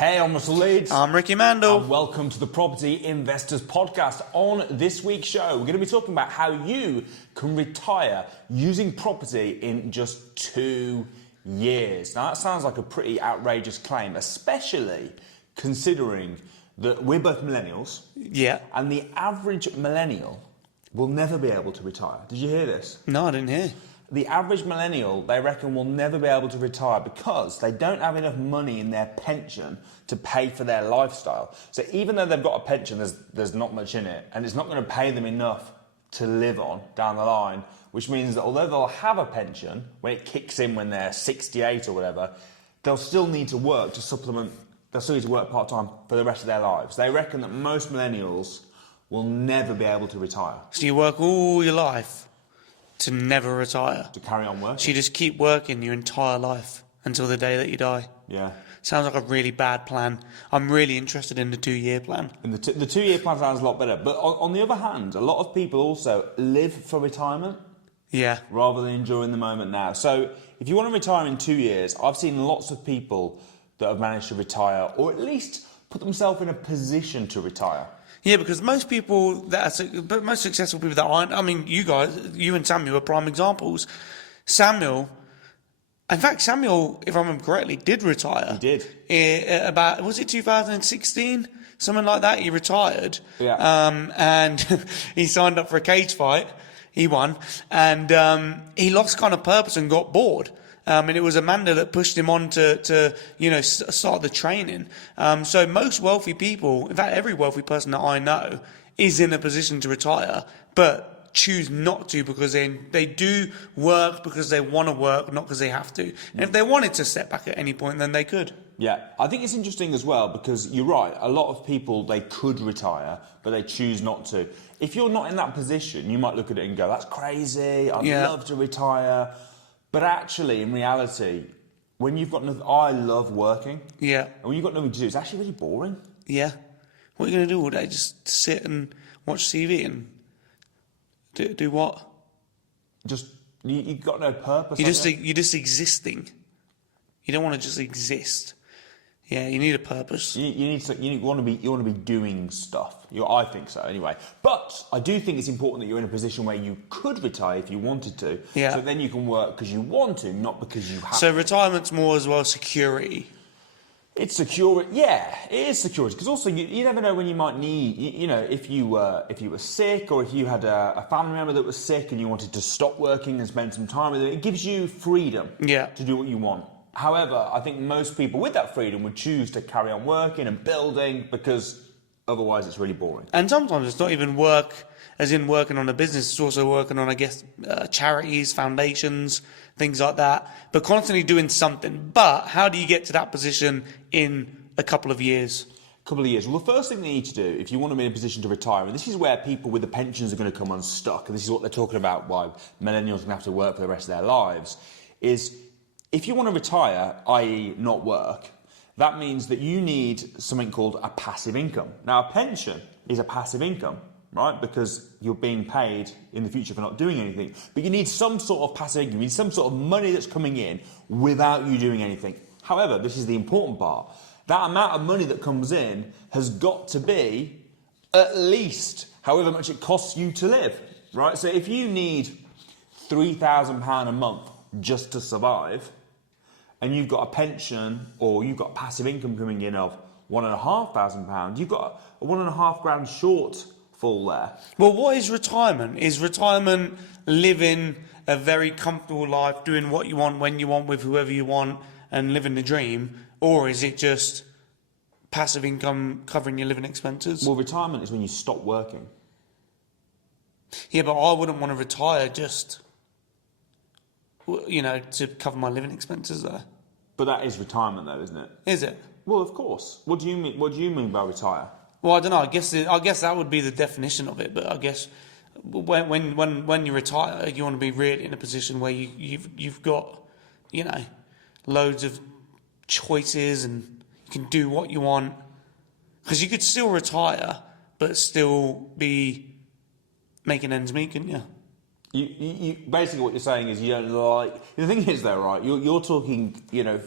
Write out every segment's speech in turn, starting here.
Hey, I'm Russell Leeds. I'm Ricky Mandal. And welcome to the Property Investors Podcast. On this week's show, we're going to be talking about how you can retire using property in just 2 years. Now, that sounds like a pretty outrageous claim, especially considering that we're both millennials. Yeah. And the average millennial will never be able to retire. Did you hear this? No, I didn't hear. The average millennial, they reckon, will never be able to retire because they don't have enough money in their pension to pay for their lifestyle. So even though they've got a pension, there's not much in it, and it's not going to pay them enough to live on down the line, which means that although they'll have a pension, when it kicks in when they're 68 or whatever, they'll still need to work to supplement, they'll still need to work part-time for the rest of their lives. They reckon that most millennials will never be able to retire. So you work all your life to never retire. To carry on working. So you just keep working your entire life until the day that you die. Yeah. Sounds like a really bad plan. I'm really interested in the 2-year plan. And the 2-year plan sounds a lot better. But on the other hand, a lot of people also live for retirement. Yeah. Rather than enjoying the moment now. So if you want to retire in 2 years, I've seen lots of people that have managed to retire or at least put themselves in a position to retire. Yeah, because most people but most successful people that I mean, you guys, you and Samuel are prime examples. Samuel, if I remember correctly, did retire. He did. About, was it 2016? Something like that. He retired. Yeah. And he signed up for a cage fight. He won. And he lost kind of purpose and got bored. And it was Amanda that pushed him on to start the training. So most wealthy people, in fact, every wealthy person that I know is in a position to retire, but choose not to because they do work because they want to work, not because they have to. And if they wanted to step back at any point, then they could. Yeah, I think it's interesting as well because you're right. A lot of people, they could retire, but they choose not to. If you're not in that position, you might look at it and go, that's crazy. I'd love to retire. But actually, in reality, when you've got nothing, I love working. Yeah. And when you've got nothing to do, it's actually really boring. Yeah. What are you going to do all day? Just sit and watch TV and do what? Just, you've got no purpose. You're just existing. You don't want to just exist. Yeah, you need a purpose. You want to be doing stuff. I think so, anyway. But I do think it's important that you're in a position where you could retire if you wanted to. Yeah. So then you can work because you want to, not because you have to. So retirement's more as well security. It's secure. Yeah, it is security because also you never know when you might need. If you were sick or if you had a family member that was sick and you wanted to stop working and spend some time with it, it gives you freedom. Yeah. To do what you want. However, I think most people with that freedom would choose to carry on working and building because otherwise it's really boring. And sometimes it's not even work as in working on a business, it's also working on, I guess, charities, foundations, things like that, but constantly doing something. But how do you get to that position in a couple of years? Well, the first thing they need to do, if you want to be in a position to retire, and this is where people with the pensions are going to come unstuck, and this is what they're talking about, why millennials are going to have to work for the rest of their lives, is if you want to retire, i.e. not work, that means that you need something called a passive income. Now, a pension is a passive income, right? Because you're being paid in the future for not doing anything. But you need some sort of passive income. You need some sort of money that's coming in without you doing anything. However, this is the important part. That amount of money that comes in has got to be at least however much it costs you to live, right? So if you need £3,000 a month just to survive, and you've got a pension or you've got passive income coming in of £1,500, you've got a £1,500 shortfall there. Well, what is retirement? Is retirement living a very comfortable life, doing what you want, when you want, with whoever you want, and living the dream? Or is it just passive income covering your living expenses? Well, retirement is when you stop working. Yeah, but I wouldn't want to retire just, to cover my living expenses there. But that is retirement, though, isn't it? Is it? Well, of course. What do you mean? What do you mean by retire? Well, I don't know. I guess that would be the definition of it. But I guess when you retire, you want to be really in a position where you've got loads of choices and you can do what you want. Because you could still retire, but still be making ends meet, couldn't you? Basically what you're saying is you don't like. The thing is, though, right? You're talking,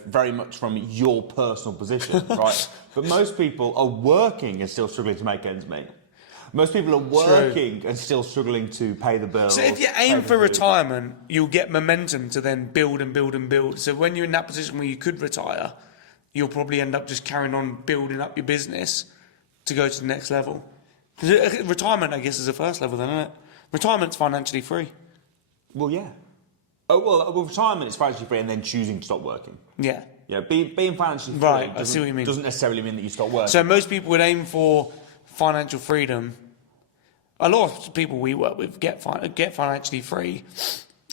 very much from your personal position, right? But most people are working and still struggling to make ends meet. Most people are working and still struggling to pay the bills. So if you aim for retirement, you'll get momentum to then build and build and build. So when you're in that position where you could retire, you'll probably end up just carrying on building up your business to go to the next level. Because retirement, I guess, is the first level then, isn't it? Retirement's financially free. Well, yeah. Well, retirement is financially free and then choosing to stop working. Yeah. Yeah, being financially free Right, I see what you mean. Doesn't necessarily mean that you stop working. So most people would aim for financial freedom. A lot of people we work with get financially free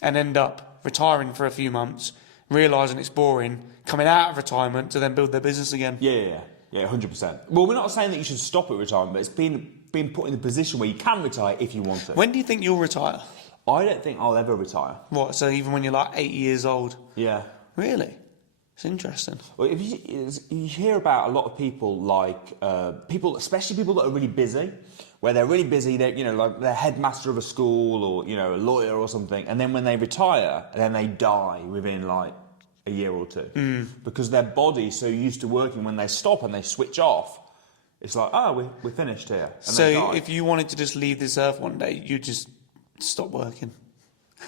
and end up retiring for a few months, realising it's boring, coming out of retirement to then build their business again. Yeah, 100%. Well, we're not saying that you should stop at retirement, but it's being put in the position where you can retire if you want to. When do you think you'll retire? I don't think I'll ever retire. What, so even when you're like 80 years old? Yeah. Really? It's interesting. Well, if you hear about a lot of people, like especially people that are really busy, where they're really busy, like they're headmaster of a school or a lawyer or something, and then when they retire, then they die within like a year or two because their body's so used to working. When they stop and they switch off, it's like, oh, we're finished here. And so if you wanted to just leave this earth one day, you'd just stop working.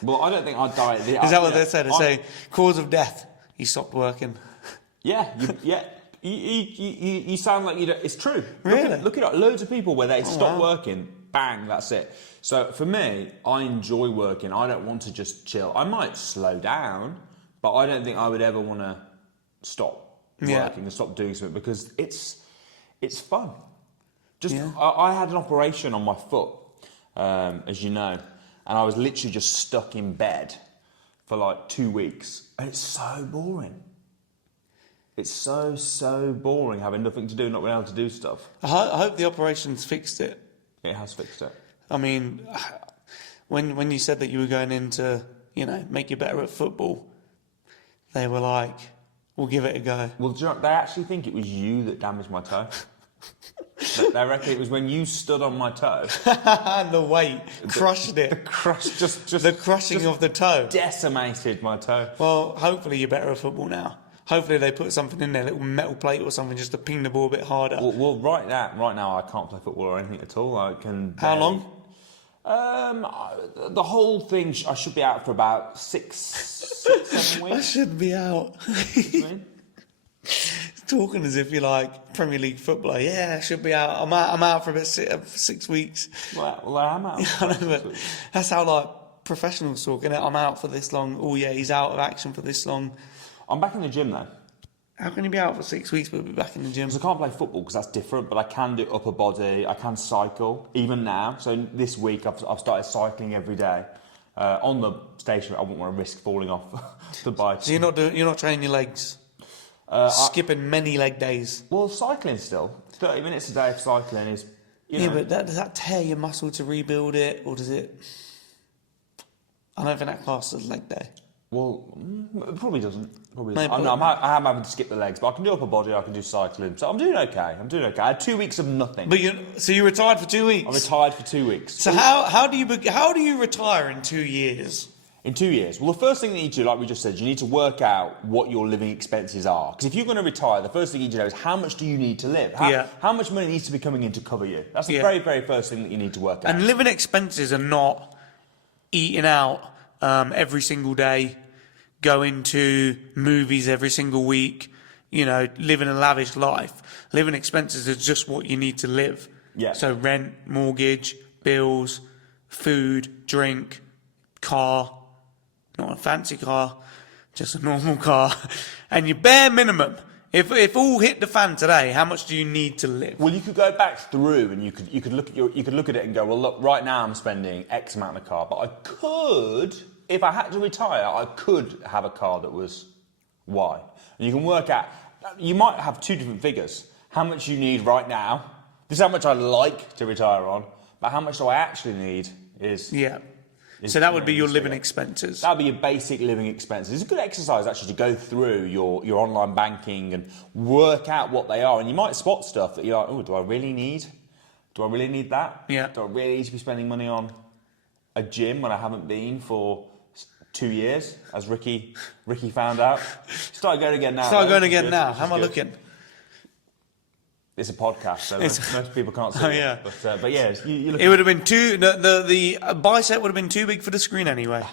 Well, I don't think I'd die. Is that what they said? They say cause of death. He stopped working. Yeah. You sound like you don't. It's true. Really? Look at loads of people where they stop working, bang, that's it. So for me, I enjoy working. I don't want to just chill. I might slow down, but I don't think I would ever want to stop working and stop doing something because it's fun. I had an operation on my foot, as you know, and I was literally just stuck in bed for like 2 weeks, and it's so boring. It's so boring having nothing to do, not being able to do stuff. I hope the operation's fixed it. It has fixed it. I mean, when you said that you were going in to, make you better at football, they were like, we'll give it a go. Well, do you know, they actually think it was you that damaged my toe. They reckon it was when you stood on my toe. The weight crushed it. The crushing of the toe decimated my toe. Well, hopefully you're better at football now. Hopefully they put something in there, a little metal plate or something, just to ping the ball a bit harder. Well, right now I can't play football or anything at all. I can. How long? The whole thing, I should be out for about 7 weeks. I should be out. Talking as if you're like Premier League footballer. Yeah, I should be out. I'm out for about 6 weeks. Well, I'm out. That's how like professionals talk, innit? I'm out for this long. Oh yeah, he's out of action for this long. I'm back in the gym though. How can you be out for 6 weeks but be back in the gym? Because I can't play football because that's different, but I can do upper body. I can cycle even now. So this week I've started cycling every day. On the station, I wouldn't want to risk falling off the bike. So you're not training your legs. Skipping many leg days. Well, cycling still. 30 minutes a day of cycling is. But does that tear your muscle to rebuild it, or does it? I don't think that class is leg day. Well, it probably doesn't. Maybe. I am having to skip the legs, but I can do upper body. I can do cycling, so I'm doing okay. I had 2 weeks of nothing. But you retired for 2 weeks. I retired for 2 weeks. So how do you retire in 2 years? In 2 years? Well, the first thing that you need to do, like we just said, you need to work out what your living expenses are. Because if you're going to retire, the first thing you need to know is how much do you need to live? How much money needs to be coming in to cover you? That's the very, very first thing that you need to work out. And living expenses are not eating out every single day, going to movies every single week, living a lavish life. Living expenses are just what you need to live. Yeah. So rent, mortgage, bills, food, drink, car. Not a fancy car, just a normal car. And your bare minimum, if all hit the fan today, how much do you need to live? Well, you could go back through and you could look at it and go, well, look, right now I'm spending X amount on a car, but I could, if I had to retire, I could have a car that was Y. And you can work out, you might have two different figures. How much you need right now, this is how much I'd like to retire on, but how much do I actually need is... Yeah. So that would be your living expenses. That would be your basic living expenses. It's a good exercise actually to go through your online banking and work out what they are. And you might spot stuff that you're like, oh, do I really need that? Yeah. Do I really need to be spending money on a gym when I haven't been for 2 years, as Ricky found out. Start going again now. Start going again now. How am I looking? It's a podcast, so most people can't see yeah. it. But yeah, you look. It would have been the bicep would have been too big for the screen anyway.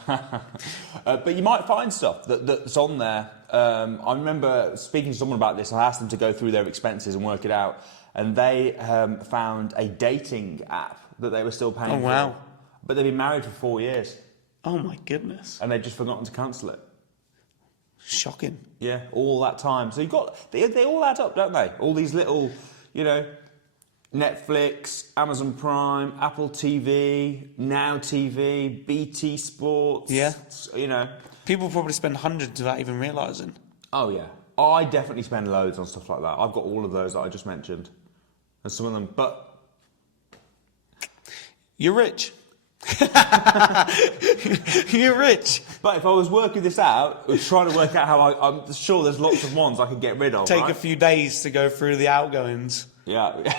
But you might find stuff that's on there. I remember speaking to someone about this. I asked them to go through their expenses and work it out, and they found a dating app that they were still paying for. Oh wow! But they've been married for 4 years. Oh my goodness! And they've just forgotten to cancel it. Shocking. Yeah, all that time. So they all add up, don't they? All these little, Netflix, Amazon Prime, Apple TV, Now TV, BT Sports. Yeah. People probably spend hundreds without even realising. Oh yeah, I definitely spend loads on stuff like that. I've got all of those that I just mentioned, and some of them. But you're rich. You're rich. But if I was working this out, I was trying to work out how I'm sure there's lots of ones I could get rid of. Take right? a few days to go through the outgoings. Yeah.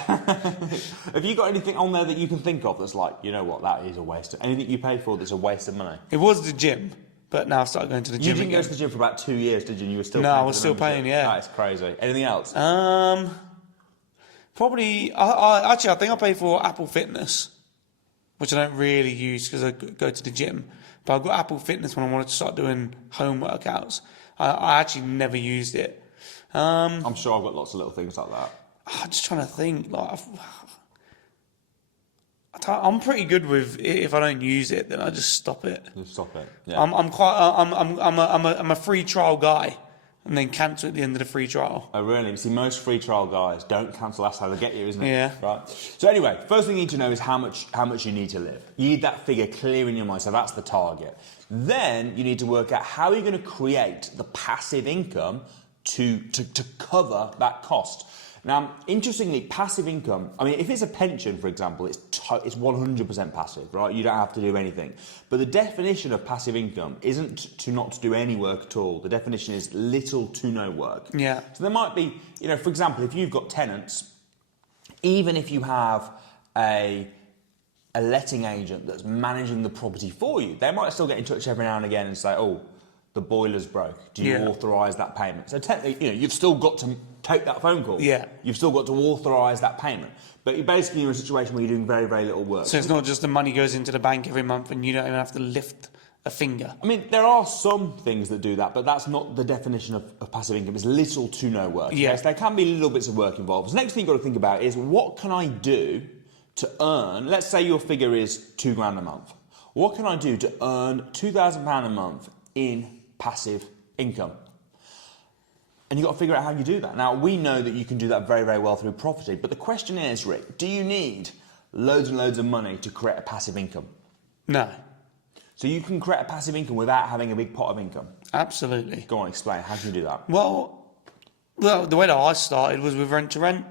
Have you got anything on there that you can think of that's like, you know what, that is a waste of anything you pay for that's a waste of money? It was the gym, but now I've started going to the gym. You didn't again. go to the gym for about 2 years, did you? And you were still No, I was still paying, yeah. That's crazy. Anything else? Probably I think I pay for Apple Fitness, which I don't really use because I go to the gym. But I got Apple Fitness when I wanted to start doing home workouts. I actually never used it. I'm sure I've got lots of little things like that. I'm just trying to think. I'm pretty good with if I don't use it, then I just stop it. Just stop it. Yeah. I'm a free trial guy, and then cancel at the end of the free trial. Oh really? See, most free trial guys don't cancel. That's how they get you, isn't it? Yeah. Right. So anyway, first thing you need to know is how much you need to live. You need that figure clear in your mind. So that's the target. Then you need to work out how you're going to create the passive income to cover that cost. Now, interestingly, passive income, I mean, if it's a pension, for example, it's 100% passive, right? You don't have to do anything. But the definition of passive income isn't to not do any work at all. The definition is little to no work. Yeah. So there might be, for example, if you've got tenants, even if you have a letting agent that's managing the property for you, they might still get in touch every now and again and say, oh, the boiler's broke. Do you authorise that payment? So technically, you've still got to take that phone call. Yeah. You've still got to authorise that payment. But you're basically in a situation where you're doing very, very little work. So it's not just the money goes into the bank every month and you don't even have to lift a finger. I mean, there are some things that do that, but that's not the definition of passive income. It's little to no work. Yeah. Yes, there can be little bits of work involved. So the next thing you've got to think about is, what can I do to earn, let's say your figure is £2,000 a month. What can I do to earn £2,000 a month in passive income? And you've got to figure out how you do that. Now, we know that you can do that very, very well through property, but the question is, Rick, do you need loads and loads of money to create a passive income? No. So you can create a passive income without having a big pot of income? Absolutely. Go on, explain. How can you do that? Well, the way that I started was with rent to rent.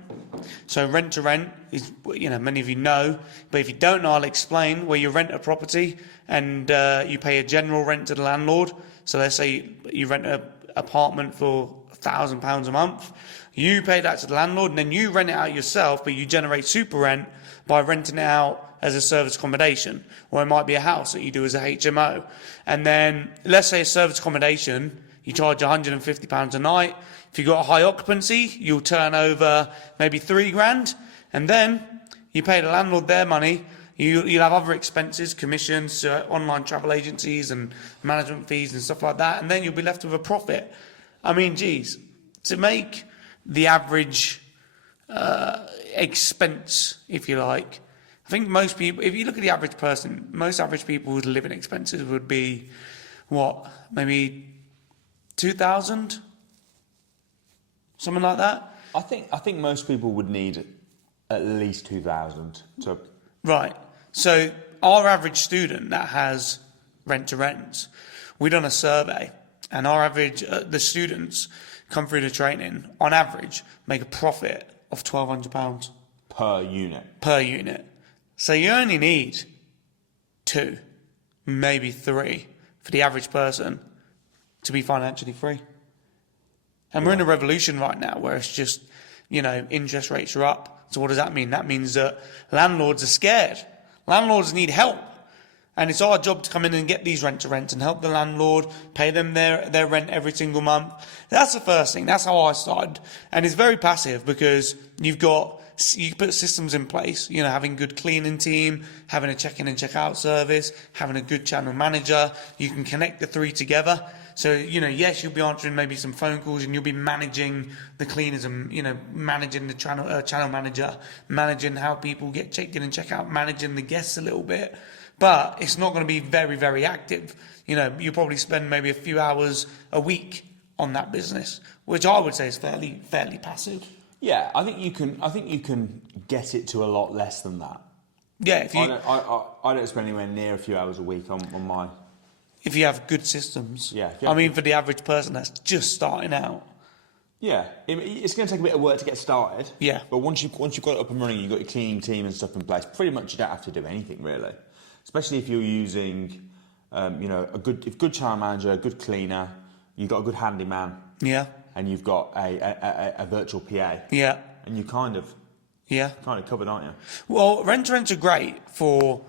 So rent to rent is, many of you know, but if you don't know, I'll explain, where you rent a property and you pay a general rent to the landlord. So let's say you rent an apartment for £1,000 a month. You pay that to the landlord and then you rent it out yourself, but you generate super rent by renting it out as a service accommodation. Or it might be a house that you do as a HMO. And then let's say a service accommodation, you charge £150 a night. If you've got a high occupancy, you'll turn over maybe £3,000, and then you pay the landlord their money. You'll have other expenses, commissions, online travel agencies and management fees and stuff like that, and then you'll be left with a profit. I mean, geez, to make the average expense, if you like, I think most people, if you look at the average person, most average people's living expenses would be, maybe 2,000? Something like that? I think most people would need at least 2,000 to... Right. So our average student that has rent to rent, we've done a survey, and our average, the students come through the training, on average, make a profit of £1,200. Per unit. Per unit. So you only need 2, maybe 3, for the average person to be financially free. And we're in a revolution right now where it's just, interest rates are up. So what does that mean? That means that landlords are scared. Landlords need help. And it's our job to come in and get these rent-to-rents and help the landlord, pay them their rent every single month. That's the first thing. That's how I started. And it's very passive because you put systems in place, having good cleaning team, having a check-in and check-out service, having a good channel manager. You can connect the three together. So, yes, you'll be answering maybe some phone calls and you'll be managing the cleaners and, managing the channel manager, managing how people get checked in and check out, managing the guests a little bit. But it's not going to be very, very active. You'll probably spend maybe a few hours a week on that business, which I would say is fairly passive. Yeah, I think you can get it to a lot less than that. Yeah, I don't spend anywhere near a few hours a week on my. If you have good systems. Yeah. For the average person that's just starting out. Yeah, it's going to take a bit of work to get started. Yeah. But once you've got it up and running, you've got your cleaning team and stuff in place. Pretty much, you don't have to do anything really. Especially if you're using, a good channel manager, a good cleaner, you've got a good handyman. Yeah. And you've got a virtual PA. Yeah. And you kind of covered, aren't you? Well, rent-to-rents are great for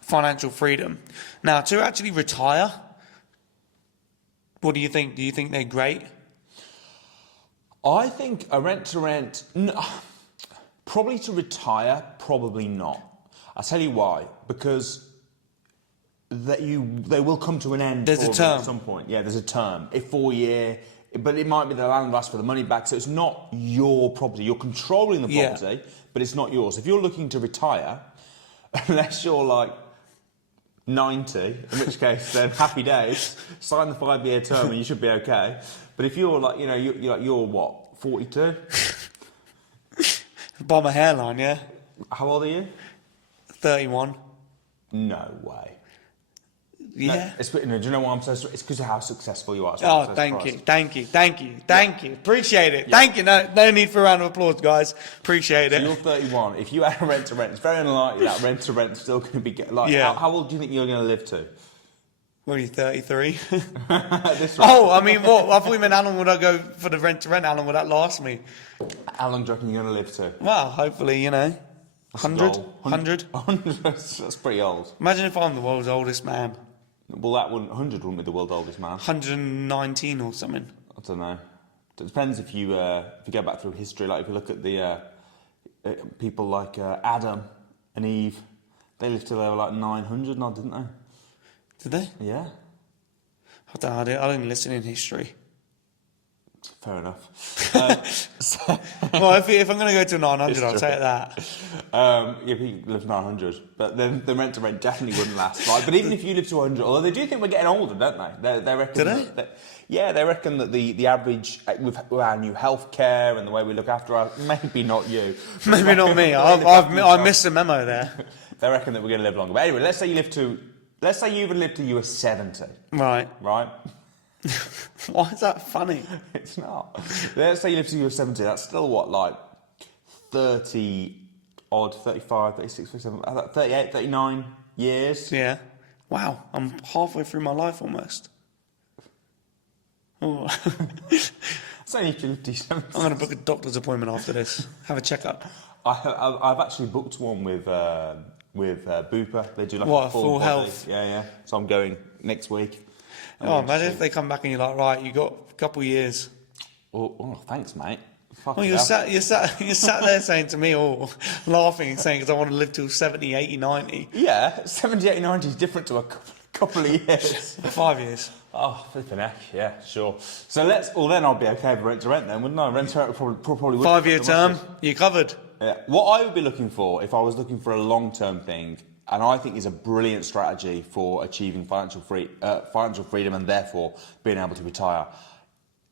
financial freedom. Now, to actually retire, what do you think? Do you think they're great? I think a rent-to-rent, probably to retire, probably not. I'll tell you why. Because they will come to an end. There's a term. At some point. Yeah, there's a term. A 4-year. But it might be the landlord asks for the money back, so it's not your property. You're controlling the property, but it's not yours. If you're looking to retire, unless you're like 90, in which case then happy days, sign the 5-year term and you should be okay. But if you're like, you're what, 42? By my hairline, yeah. How old are you? 31. No way. Yeah. No, do you know why I'm so? It's because of how successful you are. So thank you. Appreciate it. Yeah. Thank you. No need for a round of applause, guys. Appreciate it. So you're 31. If you had a rent-to-rent, it's very unlikely that rent-to-rent is still going to be how old do you think you're going to live to? What are you, 33? What? I thought you meant how long would I go for the rent-to-rent? How long would that last me? How long do you reckon you're going to live to? Well, hopefully, 100. 100. That's pretty old. Imagine if I'm the world's oldest man. Well, 100 wouldn't be the world's oldest man. 119 or something. I don't know. It depends if you go back through history. Like if you look at the people like Adam and Eve, they lived till they were like 900 now, didn't they? Did they? Yeah. I didn't listen in history. Fair enough. Well, if I'm going to go to 900, I'll take that. People live to 900, but then the rent-to-rent definitely wouldn't last, right? But even if you live to 100, although they do think we're getting older, don't they? They reckon. Do they? They reckon that the average, with our new healthcare and the way we look after our, maybe not you. Maybe not me. I missed the memo there. They reckon that we're going to live longer. But anyway, let's say you even live to you were 70. Right. Right? Why is that funny? It's not. Let's say you live to you were 70. That's still what, like 30 odd, 35, 36, 37, 38, 39 years. Yeah. Wow. I'm halfway through my life almost. Oh. It's only if you live to 70. I'm going to book a doctor's appointment after this. Have a checkup. I've actually booked one with Bupa. They do like what, a full body. health? Yeah. So I'm going next week. Imagine if they come back and you're like, right, you got a couple of years. Oh, thanks, mate. Well, you're sat there saying to me, laughing and saying, because I want to live till 70, 80, 90. Yeah, 70, 80, 90 is different to a couple of years. 5 years. Oh, flipping heck, yeah, sure. So then I'll be okay with rent-to-rent then, wouldn't I? Rent-to-rent probably would. 5-year term, you're covered. Yeah. What I would be looking for, if I was looking for a long-term thing, and I think is a brilliant strategy for achieving financial freedom and therefore being able to retire,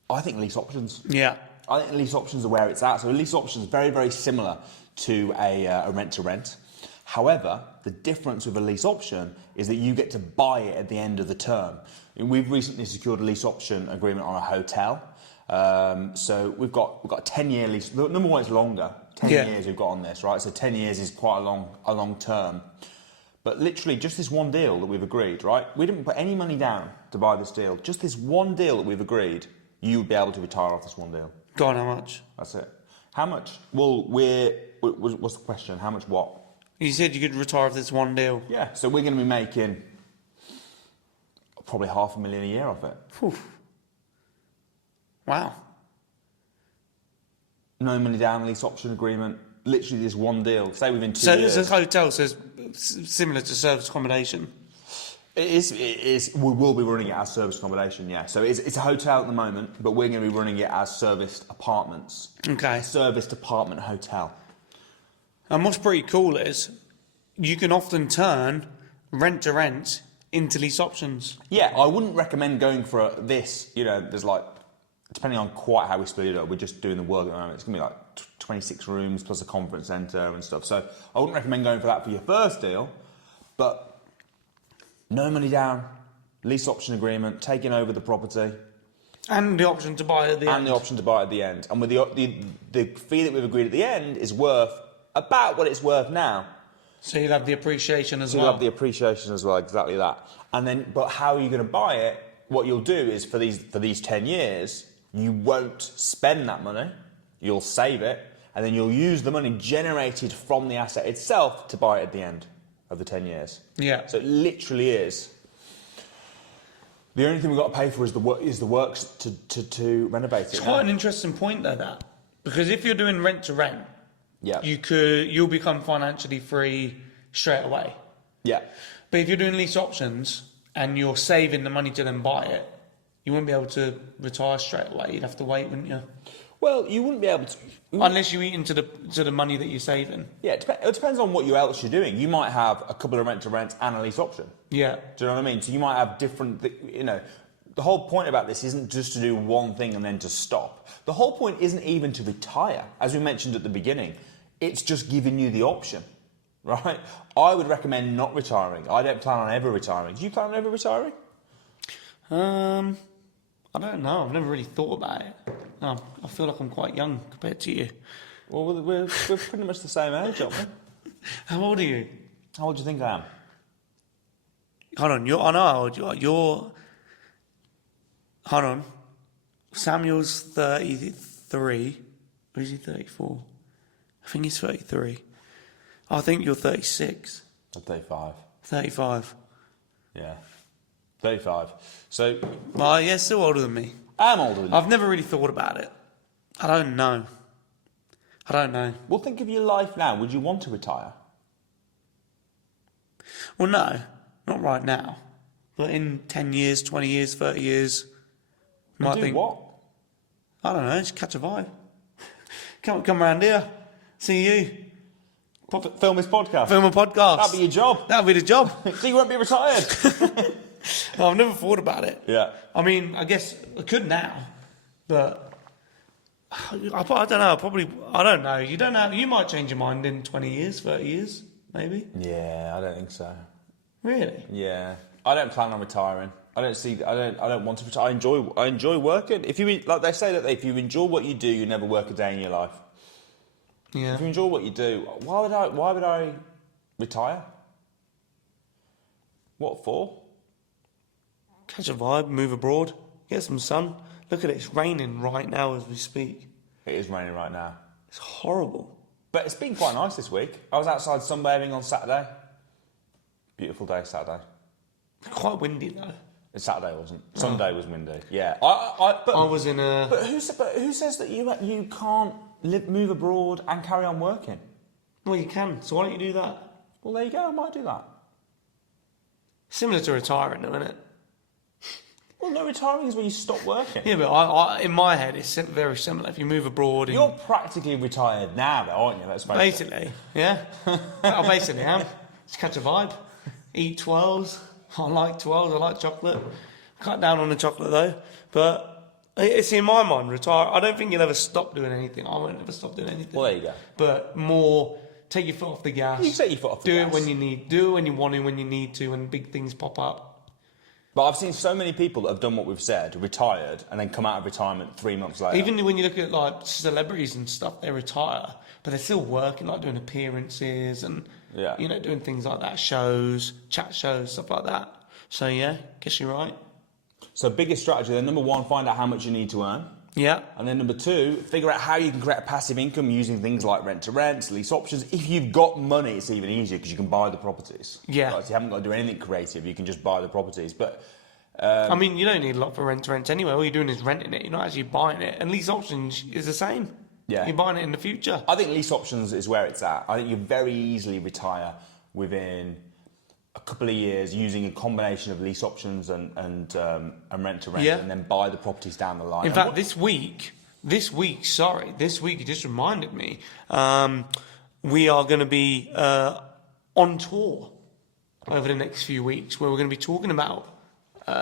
I think lease options. Yeah. I think lease options are where it's at. So a lease option is very, very similar to a rent-to-rent. However, the difference with a lease option is that you get to buy it at the end of the term. We've recently secured a lease option agreement on a hotel. So we've got a 10-year lease. Number one, it's longer. 10 years we've got on this, right? So 10 years is quite a long term. But literally, just this one deal that we've agreed, right? We didn't put any money down to buy this deal. Just this one deal that we've agreed, you would be able to retire off this one deal. Go on, how much? That's it. How much? Well, what's the question? How much what? You said you could retire off this one deal. Yeah, so we're going to be making probably $500,000 a year off it. Whew. Wow. No money down, lease option agreement. Literally this one deal. Say within 2 So years. it's a hotel, so it's similar to service accommodation. It is. We will be running it as serviced accommodation, yeah. So it's a hotel at the moment, but we're going to be running it as serviced apartments. Okay. Serviced apartment hotel. And what's pretty cool is you can often turn rent to rent into lease options. Yeah, I wouldn't recommend going for this. You know, there's like, depending on quite how we split it up, we're just doing the work at the moment. It's going to be like 26 rooms plus a conference centre and stuff. So I wouldn't recommend going for that for your first deal, but no money down, lease option agreement, taking over the property. And the option to buy at the end. And the option to buy at the end. And with the fee that we've agreed at the end is worth about what it's worth now. So you'll have the appreciation as well. You'll have the appreciation as well, exactly that. And then, but how are you going to buy it? What you'll do is for these 10 years, you won't spend that money. You'll save it, and then you'll use the money generated from the asset itself to buy it at the end of the 10 years. Yeah. So it literally is. The only thing we've got to pay for is the works to renovate it. It's quite an interesting point though, that, because if you're doing rent to rent, Yeah. you'll become financially free straight away. Yeah. But if you're doing lease options and you're saving the money to then buy it, you wouldn't be able to retire straight away. You'd have to wait, wouldn't you? Well, you wouldn't be able to. Unless you eat into the money that you're saving. Yeah, it depends on what else you're doing. You might have a couple of rent to rent and a lease option. Yeah. Do you know what I mean? So you might have different. You know, the whole point about this isn't just to do one thing and then to stop. The whole point isn't even to retire, as we mentioned at the beginning. It's just giving you the option, right? I would recommend not retiring. I don't plan on ever retiring. Do you plan on ever retiring? I don't know. I've never really thought about it. No, I feel like I'm quite young compared to you. Well, we're pretty much the same age, aren't we? How old are you? How old do you think I am? Hold on. I know how old you are. Hold on. Samuel's 33. Or is he 34? I think he's 33. I think you're 36. I'm 35. 35. Yeah. 35. So, Well, yeah, still older than me. I'm older than you. I've never really thought about it. I don't know. Well, think of your life now. Would you want to retire? Well, no. Not right now. But in 10 years, 20 years, 30 years... And do what? I don't know, just catch a vibe. Come round here. See you. Film this podcast. Film a podcast. That'd be your job. That'd be the job. So you won't be retired. I've never thought about it. Yeah. I mean, I guess I could now, but I don't know. I don't know. You don't know. You might change your mind in 20 years, 30 years, maybe. Yeah, I don't think so. Really? Yeah. I don't plan on retiring. I don't want to retire. I enjoy working. If you, like they say, that if you enjoy what you do, you never work a day in your life. Yeah. If you enjoy what you do, why would I retire? What for? Catch a vibe, move abroad, get some sun. Look at it, it's raining right now as we speak. It is raining right now. It's horrible. But it's been quite nice this week. I was outside sunbathing on Saturday. Beautiful day Saturday. Quite windy though. Saturday wasn't. Sunday was windy. Yeah. I was in a... But who says that you can't move abroad and carry on working? Well, you can. So why don't you do that? Well, there you go. I might do that. Similar to retiring, though, isn't it? Well, no, retiring is when you stop working. Yeah, but I in my head, it's very similar. If you move abroad... You're practically retired now, though, aren't you? Let's face it. Basically, yeah. I basically am. Just catch a vibe. Eat 12s. I like 12s. I like chocolate. Cut down on the chocolate, though. But it's in my mind, retire. I don't think you'll ever stop doing anything. I won't ever stop doing anything. Well, there you go. But more... Take your foot off the gas. You can take your foot off the gas. Do it when you need. Do it when you want to, when you need to, when big things pop up. But I've seen so many people that have done what we've said, retired, and then come out of retirement 3 months later. Even when you look at like celebrities and stuff, they retire, but they're still working, like doing appearances and doing things like that, shows, chat shows, stuff like that. So yeah, guess you're right. So biggest strategy then, number one, find out how much you need to earn. Yeah. And then number two, figure out how you can create a passive income using things like rent to rent, lease options. If you've got money, it's even easier because you can buy the properties. Yeah. Like, so you haven't got to do anything creative, you can just buy the properties. But I mean, you don't need a lot for rent to rent anyway. All you're doing is renting it. You're not actually buying it. And lease options is the same. Yeah. You're buying it in the future. I think lease options is where it's at. I think you very easily retire within a couple of years using a combination of lease options and rent to rent, Yeah. and then buy the properties down the line. In fact, this week, you just reminded me, we are going to be on tour over the next few weeks where we're going to be talking about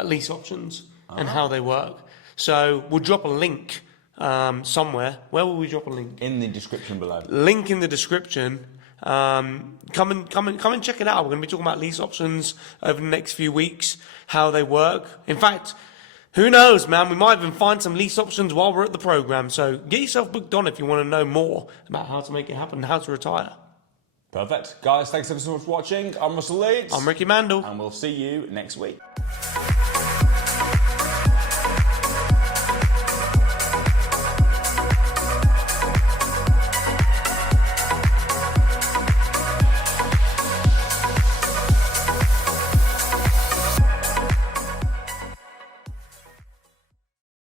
lease options and how they work. So we'll drop a link somewhere. Where will we drop a link? In the description below. Link in the description. Come and check it out. We're going to be talking about lease options over the next few weeks, how they work. In fact, who knows, man? We might even find some lease options while we're at the program. So get yourself booked on if you want to know more about how to make it happen and how to retire. Perfect. Guys, thanks ever so much for watching. I'm Russell Leeds. I'm Ricky Mandal. And we'll see you next week.